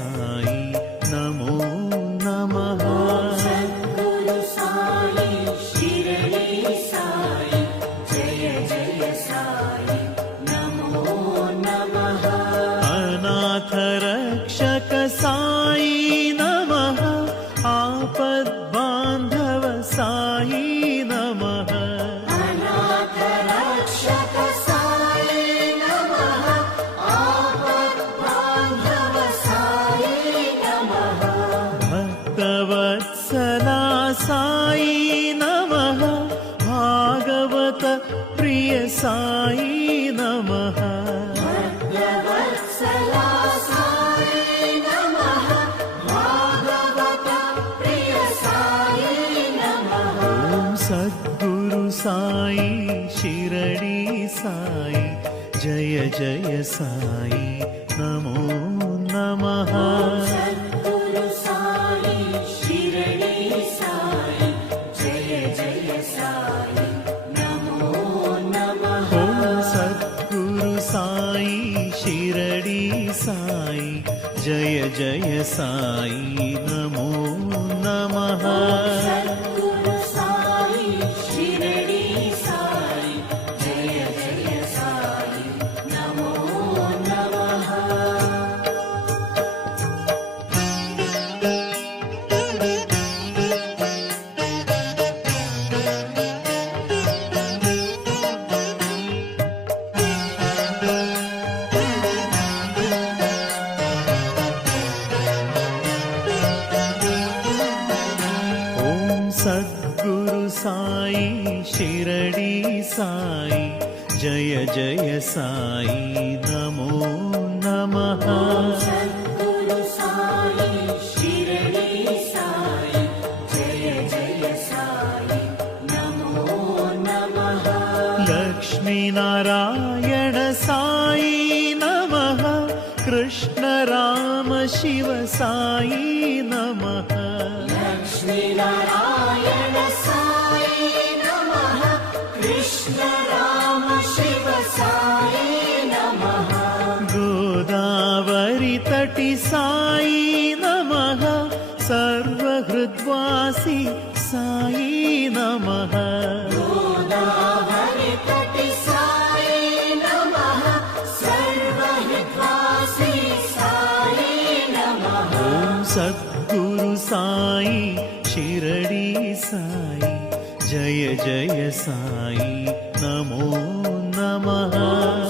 साई नमो नमः। सद्गुरु साई शिरडी साई जय जय साई नमो नमः। अनाथ रक्षक साई नमः, आपद्बान्धव साई नमः। अनाथ रक्षक साई नमः, आपद्बान्धव साई नमः। भक्तवत्सला साई नमः, भागवत प्रिय साई नमः। भक्तवत्सला साई नमः, भागवत प्रिय साई नमः। ॐ सद्गुरु साई शिरडी साई जय जय साई नमो नमः। सद्गुरु साई शिरडी साई जय जय साई नमो नमः। ॐ सद्गुरु साई शिरडी साई जय जय साई नमो नमः। सद्गुरु साई शिरडी साई जय जय साई नमो नमः। ॐ सद्गुरु साई शिरडी साई जय जय साई नमो नमः। सद्गुरु साई शिरडी साई जय जय साई नमो नमः। लक्ष्मीनारायण साई नमः, कृष्ण राम शिव साई नमः। लक्ष्मीनारायण साई नमः, कृष्ण राम शिव साई नमः। गोदावरी तटी साई नमः, सर्वहृद्वासी साई नमः। गोदावरी तटी साई नमः, सर्वहितवासी साई नमः। ॐ सद्गुरु साई शिरडी साई जय जय साई नमो नमः।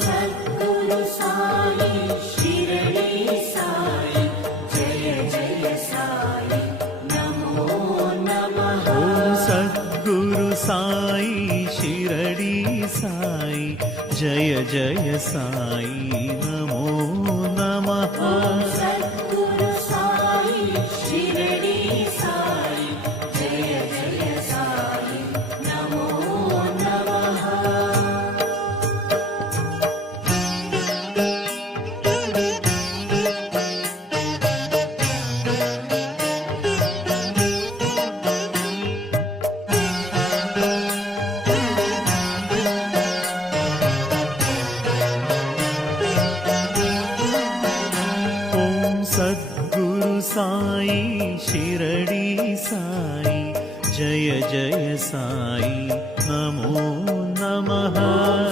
सद्गुरु साई शिरडी साई जय जय साई नमो नमः। ॐ सद्गुरु साई शिरडी साई जय जय साई नमो नमः। सद्गुरु साई शिरडी साई जय जय साई नमो नमः। सद्गुरु साई शिरडी साई जय जय साई नमो नमः। सद्गुरु साई शिरडी साई जय जय साई नमो नमः। ॐ सद्गुरु साई शिरडी साई जय जय साई नमो नमः।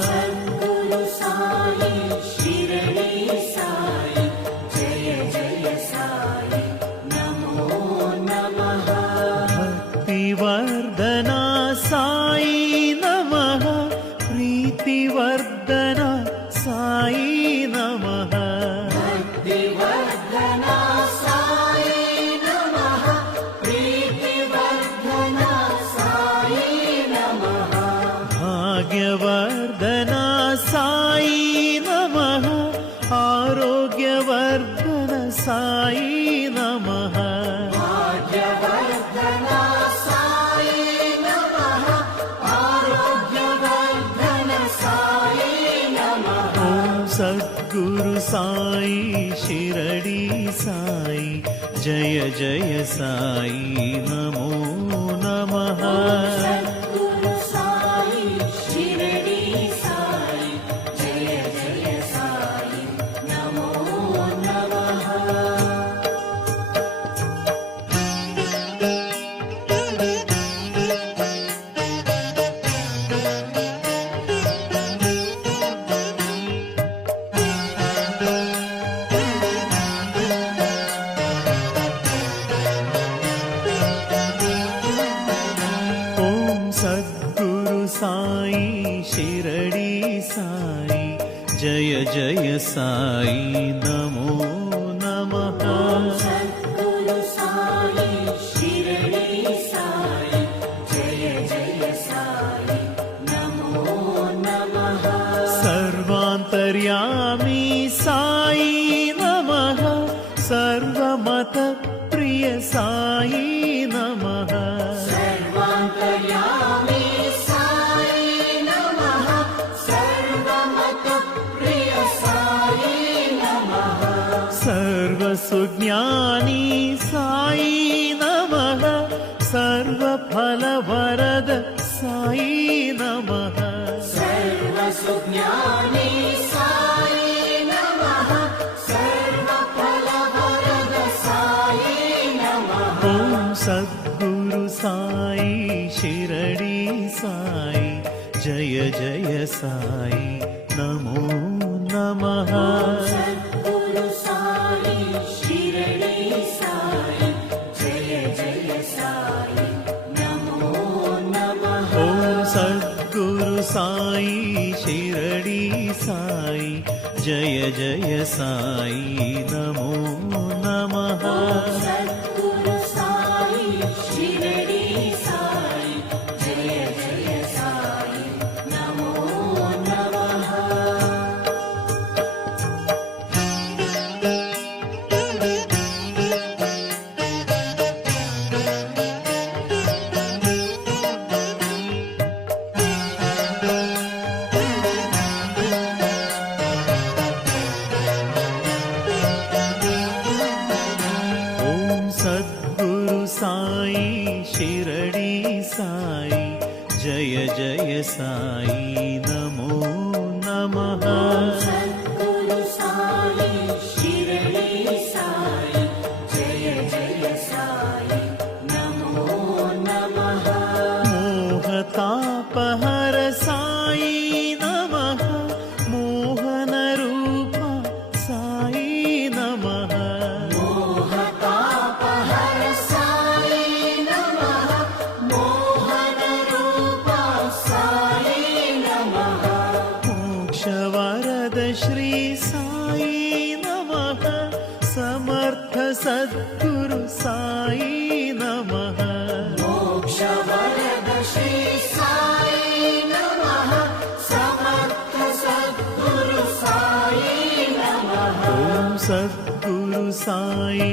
सद्गुरु साई शिरडी साई जय जय साई नमो नमः। भक्तिवर्धना साई नमः, प्रीतिवर्धना साई नमः। भक्तिवर्धना साई नमः, प्रीतिवर्धना साई नमः। भाग्यवर्धना साई नमः, आरोग्यवर्धन साई नमः। भाग्यवर्धना साई नमः, आरोग्यवर्धन साई नमः। ॐ सद्गुरु साई शिरडी साई जय जय साई नमो नमः। सद्गुरु साई शिरडी साई जय जय साई नमो नमः। जय साई नमो नमः सद्गुरु साई शिरडी साई जय जय साई नमो नमः सर्वान्तर्यामी साई नमः सर्वमत प्रिय साई नमः सर्वान्तर्यामी साई नमः सर्वमत प्रिय साई नमः सर्वसुज्ञानी साई नमः सर्वफलवरद साई नमः सर्वसुज्ञानी साई नमः सर्वफलवरद साई नमः ॐ सद्गुरु साई शिरडी साई जय जय साई नमो नमः सद्गुरु साई शिरडी साई जय जय साई नमो नमः ॐ सद्गुरु साई शिरडी साई जय जय साई नमो नमः सद्गुरु साई शिरडी साई जय जय साई नमो नमः ॐ सद्गुरु साई शिरडी साई जय जय साई नमो नमः सद्गुरु साई शिरडी साई जय जय साई नमो नमः मोहतापहर साई नमः मोहनरूप साई नमः मोहतापहर साई नमः मोहनरूप साई नमः मोक्षवरद श्री साई नमः समर्थ सद्गुरु साई नमः मोक्षवरद श्री साई नमः समर्थ सद्गुरु साई नमः ॐ सद्गुरु साई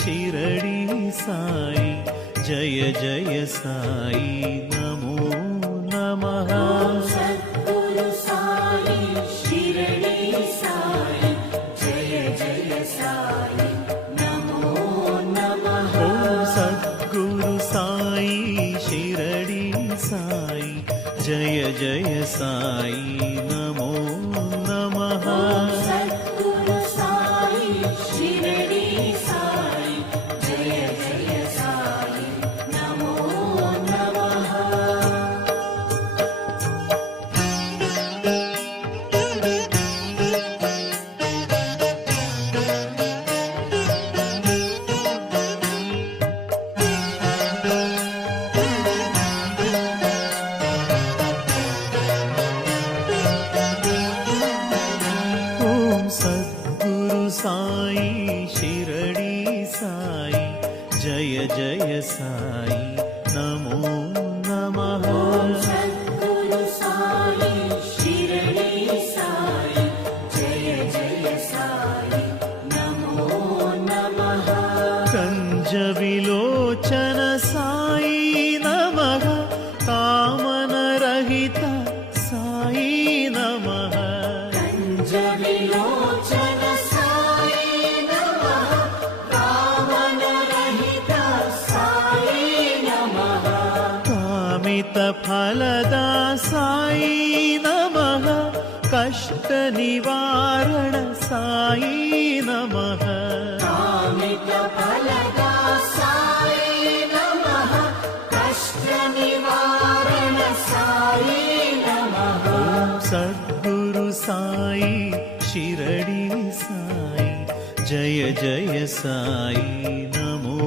शिरडी साई जय जय साई नमो नमः सद्गुरु साई शिरडी साई जय जय साई नमो नमः ॐ सद्गुरु साई शिरडी साई जय जय साई नमो नमः सद्गुरु साई शिरडी साई जय जय साई नमो नमः ॐ सद्गुरु साई शिरडी साई जय जय साई नमो नमः सद्गुरु साई शिरडी साई जय जय साई नमो नमः कञ्जविलोचन साई नमः कामनरहित साई नमः कञ्जविलोचन साई नमः कामनरहित साई नमः कामितफलदा साई नमः कष्टनिवारण साई नमः कामितफलदा साई नमः कष्टनिवारण साई नमः ॐ सद्गुरु साई शिरडी साई जय जय साई नमो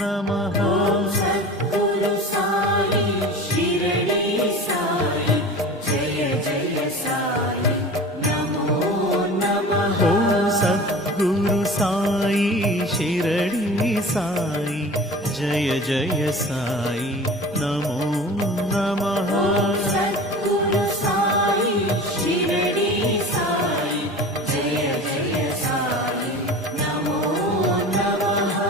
नमः सद्गुरु साई शिरडी साई जय जय साई नमो साई जय जय साई नमो नमः सद्गुरु साई शिरडी साई जय जय साई नमो नमः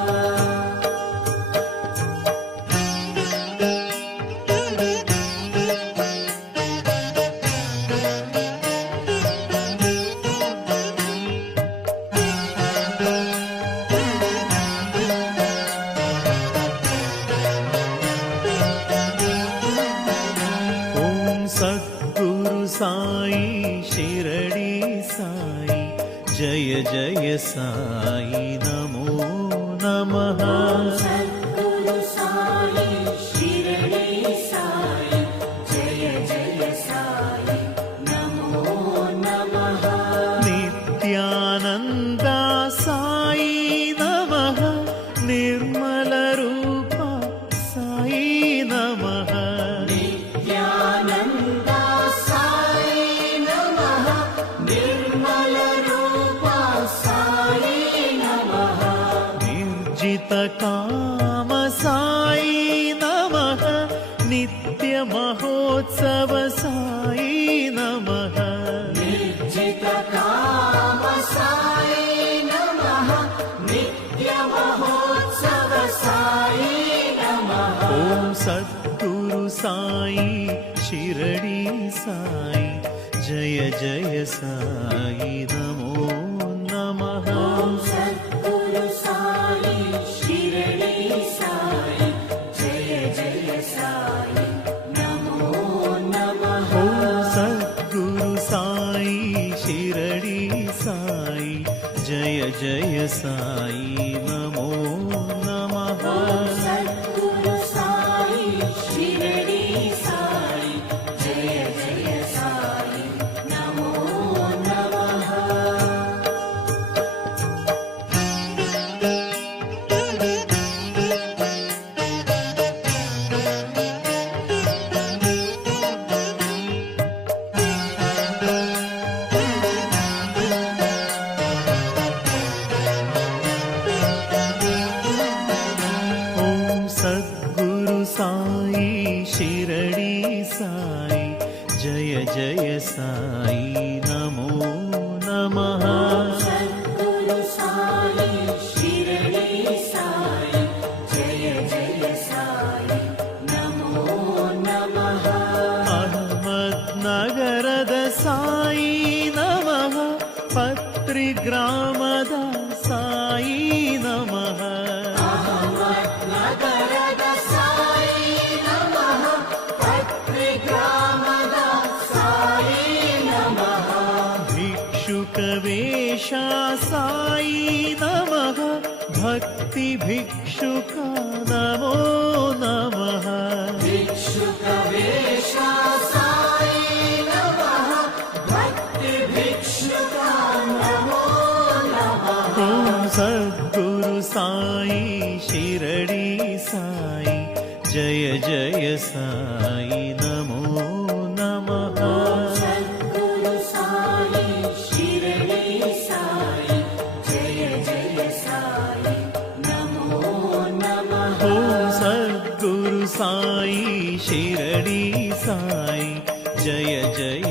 सद्गुरु साई शिरडी साई जय जय साई नमो नमः सद्गुरु साई शिरडी साई जय जय साई नमो नमः नित्यानन्द साई नमः निर्मल रूप साई नमः नित्यानन्द साई नमः निर्मल रूप साई नमः निर्जित काम साई नमः नित्य महोत्सव साई नमः निर्जित काम साई नमः नित्य महोत्सव साई नमः ॐ सद्गुरु साई शिरडी साई जय जय साई नमो नमः सद्गुरु साई शिरडी साई जय जय साई नमो नमः ॐ सद्गुरु साई शिरडी साई जय जय साई नमो नमः सद्गुरु साई शिरडी साई जय जय साई नमो नमः ॐ सद्गुरु साई शिरडी साई जय जय साई नमो नमः सद्गुरु साई शिरडी साई जय जय साई नमो नमः अहमद्नगರದ साई नमः पत्रिग्रामದ साई नमः नगರದ ಸಾಯಿ ನಮಃ ಪತ್ರಿಗ್ರಾಮದ ಸಾಯಿ ನಮಃ भिक्षुकवेश साई नमः भक्ति भिक्षुक नमो नमः ಭಿಕ್ಷುಕ ವೇಷ ಸಾಯಿ ನಮಃ ಭಕ್ತಿ ಭಿಕ್ಷುಕ ನಮೋ ನಮಃ ॐ सद्गुरु साई शिरडी साई जय जय साई नमो नमः सद्गुरु साई शिरडी साई जय जय साई नमो नमः ॐ सद्गुरु साई शिरडी साई जय जय